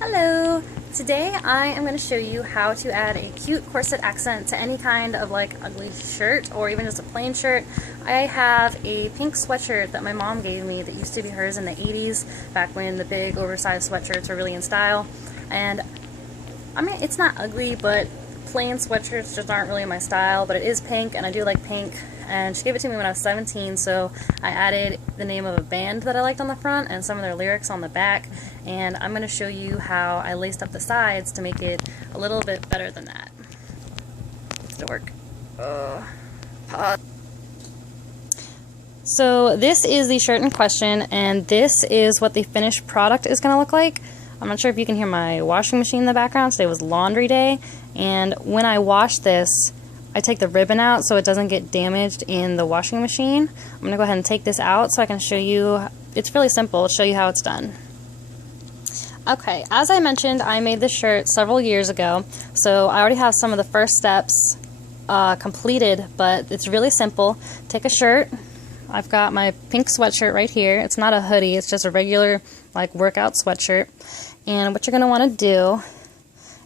Hello! Today I am going to show you how to add a cute corset accent to any kind of like ugly shirt or even just a plain shirt. I have a pink sweatshirt that my mom gave me that used to be hers in the 80s, back when the big oversized sweatshirts were really in style. And I mean, it's not ugly, but plain sweatshirts just aren't really my style, but it is pink and I do like pink. And she gave it to me when I was 17, so I added the name of a band that I liked on the front and some of their lyrics on the back, and I'm going to show you how I laced up the sides to make it a little bit better than that. Does it work? Pause. So this is the shirt in question, and this is what the finished product is going to look like. I'm not sure if you can hear my washing machine in the background. Today was laundry day, and when I wash this, I take the ribbon out so it doesn't get damaged in the washing machine. I'm going to go ahead and take this out so I can show you. It's really simple. I'll show you how it's done. Okay, as I mentioned, I made this shirt several years ago, so I already have some of the first steps completed, but it's really simple. Take a shirt. I've got my pink sweatshirt right here. It's not a hoodie, it's just a regular like workout sweatshirt. And what you're going to want to do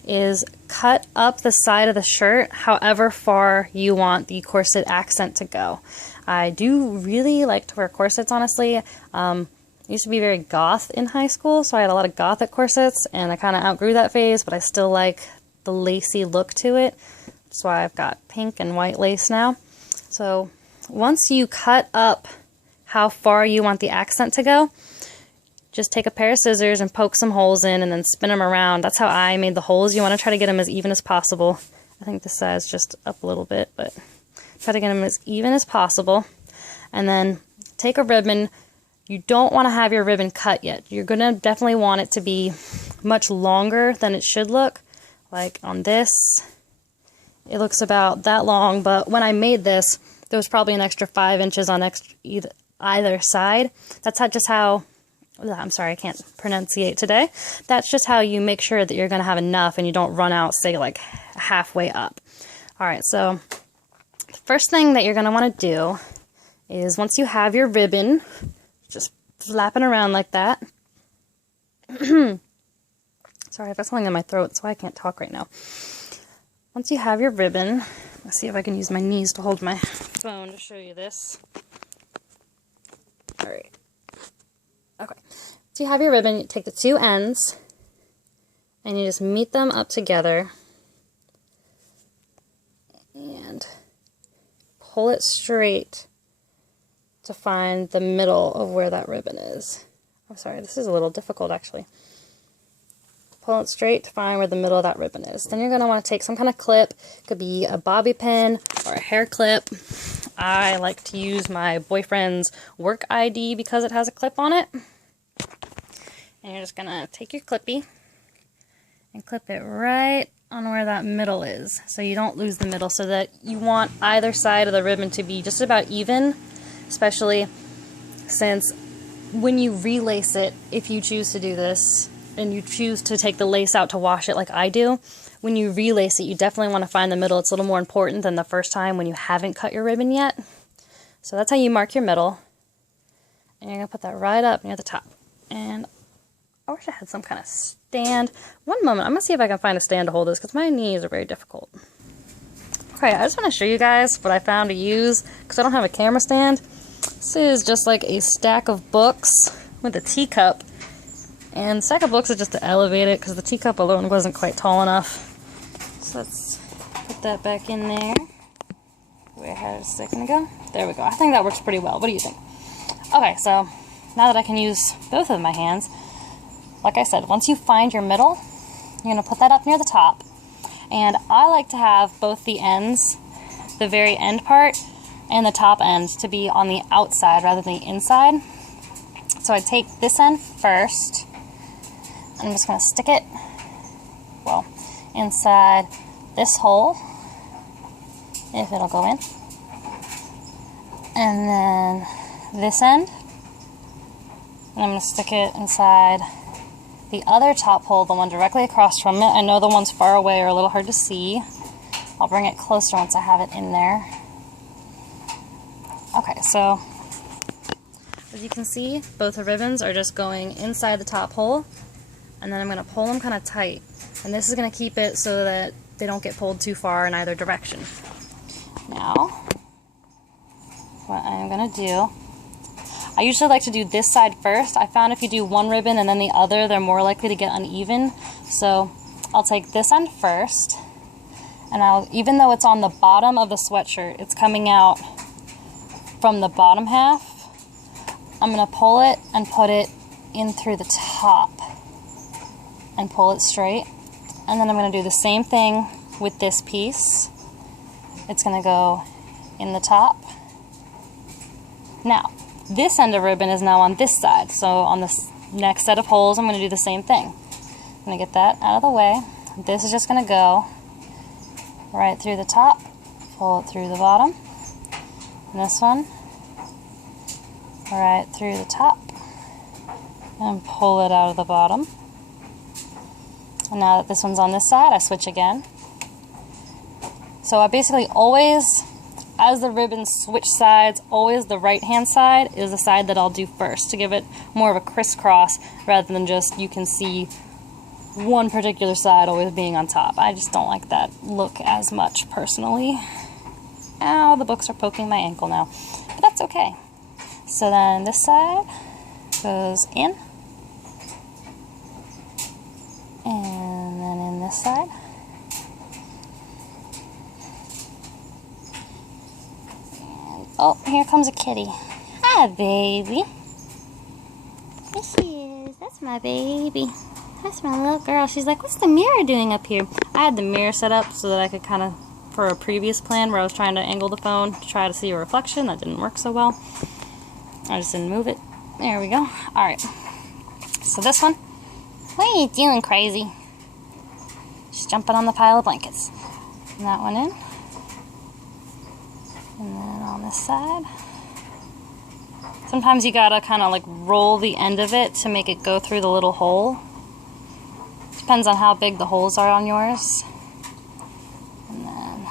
is cut up the side of the shirt however far you want the corset accent to go. I do really like to wear corsets, honestly. I used to be very goth in high school, so I had a lot of gothic corsets, and I kind of outgrew that phase, but I still like the lacy look to it. That's why I've got pink and white lace now. So once you cut up how far you want the accent to go, just take a pair of scissors and poke some holes in and then spin them around. That's how I made the holes. You want to try to get them as even as possible. I think this side's just up a little bit, but try to get them as even as possible. And then take a ribbon. You don't want to have your ribbon cut yet. You're going to definitely want it to be much longer than it should look. Like on this, it looks about that long, but when I made this, there was probably an extra 5 inches on either side. That's just how I'm sorry, I can't pronunciate today. That's just how you make sure that you're going to have enough and you don't run out, say, like halfway up. Alright, so the first thing that you're going to want to do is once you have your ribbon, just flapping around like that. Sorry, I've got something in my throat, so I can't talk right now. Once you have your ribbon, let's see if I can use my knees to hold my phone to show you this. Alright. Okay, so you have your ribbon, you take the two ends, and you just meet them up together, and pull it straight to find the middle of where that ribbon is. I'm sorry, this is a little difficult actually. Pull it straight to find where the middle of that ribbon is. Then you're going to want to take some kind of clip. It could be a bobby pin or a hair clip. I like to use my boyfriend's work ID because it has a clip on it. And you're just going to take your clippy and clip it right on where that middle is, so you don't lose the middle, so that you want either side of the ribbon to be just about even, especially since when you relace it, if you choose to do this, and you choose to take the lace out to wash it like I do, when you relace it, you definitely want to find the middle. It's a little more important than the first time when you haven't cut your ribbon yet. So that's how you mark your middle. And you're going to put that right up near the top. And I wish I had some kind of stand. One moment, I'm going to see if I can find a stand to hold this, because my knees are very difficult. Okay, I just want to show you guys what I found to use, because I don't have a camera stand. This is just like a stack of books with a teacup. And the stack of books is just to elevate it, because the teacup alone wasn't quite tall enough. So let's put that back in there. Where I had it a second ago. There we go. I think that works pretty well. What do you think? Okay, so now that I can use both of my hands, like I said, once you find your middle, you're going to put that up near the top. And I like to have both the ends, the very end part, and the top end to be on the outside rather than the inside. So I take this end first. I'm just going to stick it, well, inside this hole, if it'll go in. And then this end, and I'm going to stick it inside the other top hole, the one directly across from it. I know the ones far away are a little hard to see. I'll bring it closer once I have it in there. Okay, so as you can see, both the ribbons are just going inside the top hole. and then I'm going to pull them kind of tight. And this is going to keep it so that they don't get pulled too far in either direction. Now, what I'm going to do, I usually like to do this side first. I found if you do one ribbon and then the other, they're more likely to get uneven. So I'll take this end first, and even though it's on the bottom of the sweatshirt, it's coming out from the bottom half, I'm going to pull it and put it in through the top and pull it straight. And then I'm going to do the same thing with this piece. It's going to go in the top. Now, this end of ribbon is now on this side, so on this next set of holes I'm going to do the same thing. I'm going to get that out of the way. This is just going to go right through the top, pull it through the bottom. And this one, right through the top, and pull it out of the bottom. And now that this one's on this side, I switch again. So I basically always, as the ribbons switch sides, always the right-hand side is the side that I'll do first to give it more of a crisscross rather than just you can see one particular side always being on top. I just don't like that look as much personally. Ow, the books are poking my ankle now, but that's okay. So then this side goes in, and then in this side. And, oh, here comes a kitty. Hi, baby. There she is. That's my baby. That's my little girl. She's like, what's the mirror doing up here? I had the mirror set up so that I could kind of, for a previous plan where I was trying to angle the phone to try to see a reflection. That didn't work so well. I just didn't move it. There we go. Alright. So this one. What are you doing, crazy? She's jumping on the pile of blankets. And that one in. And then on this side. Sometimes you gotta kind of like roll the end of it to make it go through the little hole. Depends on how big the holes are on yours. And then,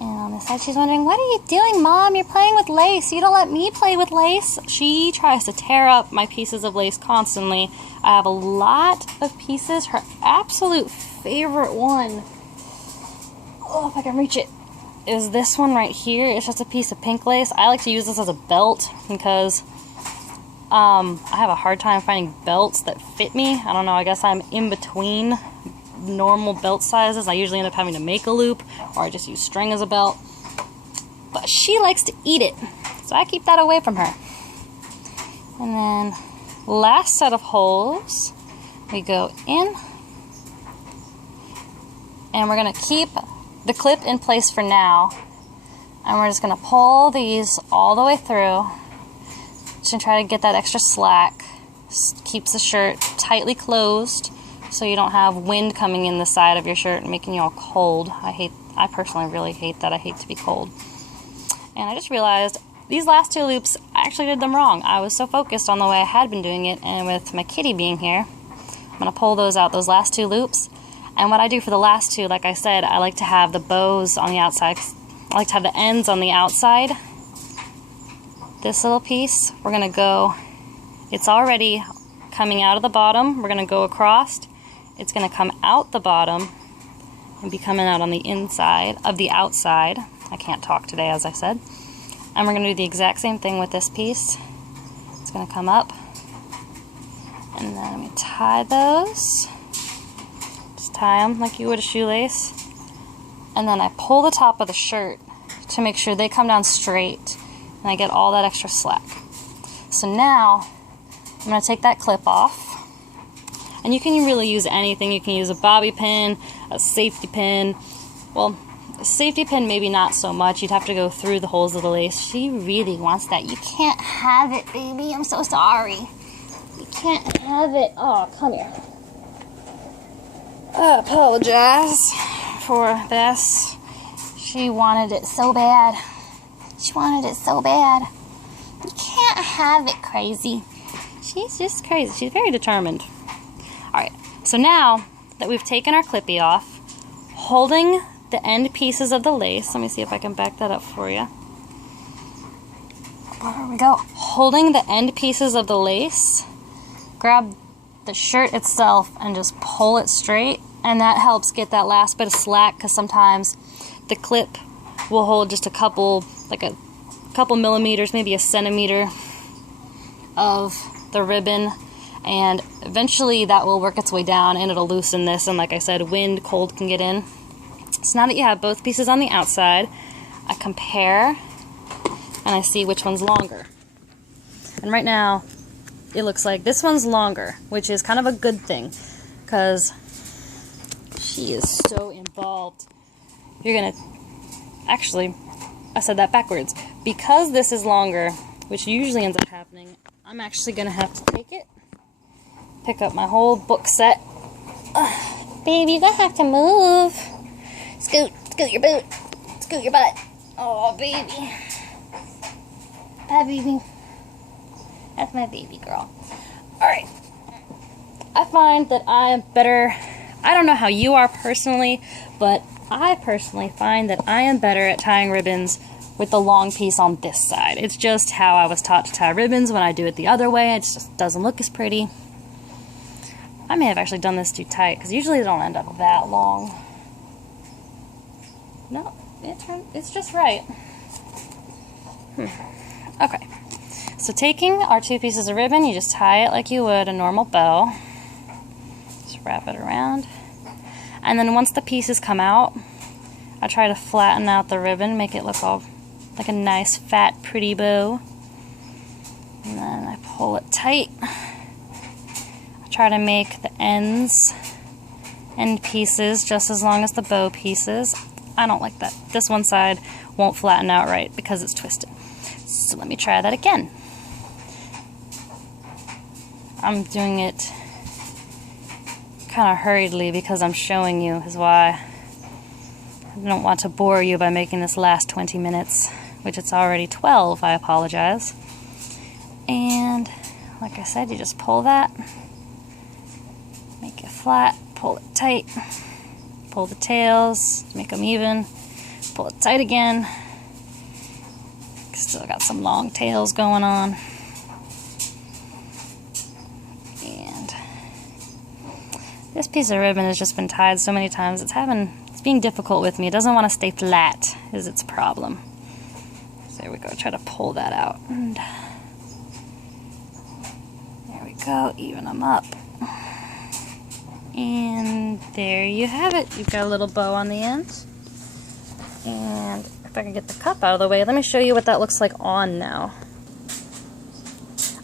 and on this side she's wondering, what are you doing, Mom? You're playing with lace. You don't let me play with lace. She tries to tear up my pieces of lace constantly. I have a lot of pieces. Her absolute favorite one, oh, if I can reach it, is this one right here. It's just a piece of pink lace. I like to use this as a belt because I have a hard time finding belts that fit me. I don't know, I guess I'm in between normal belt sizes. I usually end up having to make a loop, or I just use string as a belt. But she likes to eat it, so I keep that away from her. And then last set of holes, we go in, and we're going to keep the clip in place for now, and we're just going to pull these all the way through. Just try to get that extra slack. Keeps the shirt tightly closed so you don't have wind coming in the side of your shirt and making you all cold. I personally really hate that. I hate to be cold. And I just realized these last two loops, I actually did them wrong. I was so focused on the way I had been doing it, and with my kitty being here, I'm going to pull those out, those last two loops. And what I do for the last two, like I said, I like to have the bows on the outside. I like to have the ends on the outside. This little piece, we're going to go, it's already coming out of the bottom. We're going to go across. It's going to come out the bottom and be coming out on the inside of the outside. I can't talk today, as I said. And we're going to do the exact same thing with this piece. It's going to come up. And then we tie those. Just tie them like you would a shoelace. And then I pull the top of the shirt to make sure they come down straight. And I get all that extra slack. So now, I'm going to take that clip off. And you can really use anything. You can use a bobby pin, a safety pin. Well, a safety pin maybe not so much. You'd have to go through the holes of the lace. She really wants that. You can't have it, baby. I'm so sorry. You can't have it. Oh, come here. I apologize for this. She wanted it so bad. She wanted it so bad. You can't have it, crazy. She's just crazy. She's very determined. Alright, so now that we've taken our clippy off, holding the end pieces of the lace, let me see if I can back that up for you. There we go. Holding the end pieces of the lace, grab the shirt itself and just pull it straight, and that helps get that last bit of slack, because sometimes the clip will hold just a couple millimeters, maybe a centimeter of the ribbon, and eventually that will work its way down and it'll loosen this, and like I said, wind, cold can get in. So now that you have both pieces on the outside, I compare and I see which one's longer. And right now it looks like this one's longer, which is kind of a good thing, because she is so involved. You're gonna, actually, I said that backwards. Because this is longer, which usually ends up happening, I'm actually gonna have to take it, pick up my whole book set. Baby, you're gonna have to move. Scoot your boot, scoot your butt. Oh, baby. Bye, baby. That's my baby girl. Alright. I find that I am better, I don't know how you are personally, but I personally find that I am better at tying ribbons with the long piece on this side. It's just how I was taught to tie ribbons. When I do it the other way, it just doesn't look as pretty. I may have actually done this too tight, because usually they don't end up that long. No, it's just right. Okay, so taking our two pieces of ribbon, you just tie it like you would a normal bow. Just wrap it around. And then once the pieces come out, I try to flatten out the ribbon, make it look all like a nice, fat, pretty bow. And then I pull it tight. I try to make the end pieces just as long as the bow pieces. I don't like that. This one side won't flatten out right because it's twisted. So let me try that again. I'm doing it kind of hurriedly because I'm showing you, is why. I don't want to bore you by making this last 20 minutes, which it's already 12, I apologize. And like I said, you just pull that, make it flat, pull it tight, pull the tails, make them even, pull it tight again. Still got some long tails going on. And this piece of ribbon has just been tied so many times, it's being difficult with me. It doesn't want to stay flat, is its problem. So there we go, try to pull that out. And there we go, even them up. And there you have it. You've got a little bow on the end. And if I can get the cup out of the way, let me show you what that looks like on now.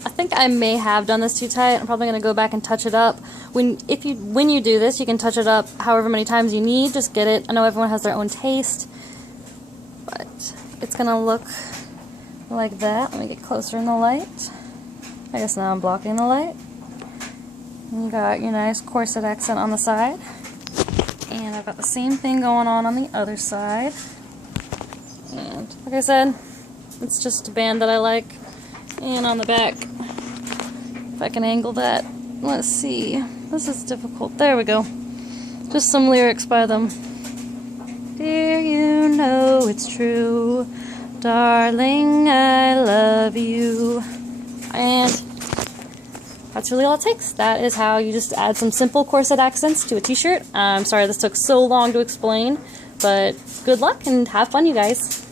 I think I may have done this too tight. I'm probably going to go back and touch it up. When you do this, you can touch it up however many times you need. Just get it. I know everyone has their own taste, but it's going to look like that. Let me get closer in the light. I guess now I'm blocking the light. And you got your nice corset accent on the side. And I've got the same thing going on the other side. And like I said, it's just a band that I like. And on the back, if I can angle that, let's see. This is difficult. There we go. Just some lyrics by them. Dear, you know it's true. Darling, I love you. And that's really all it takes. That is how you just add some simple corset accents to a t-shirt. I'm sorry this took so long to explain, but good luck and have fun, you guys.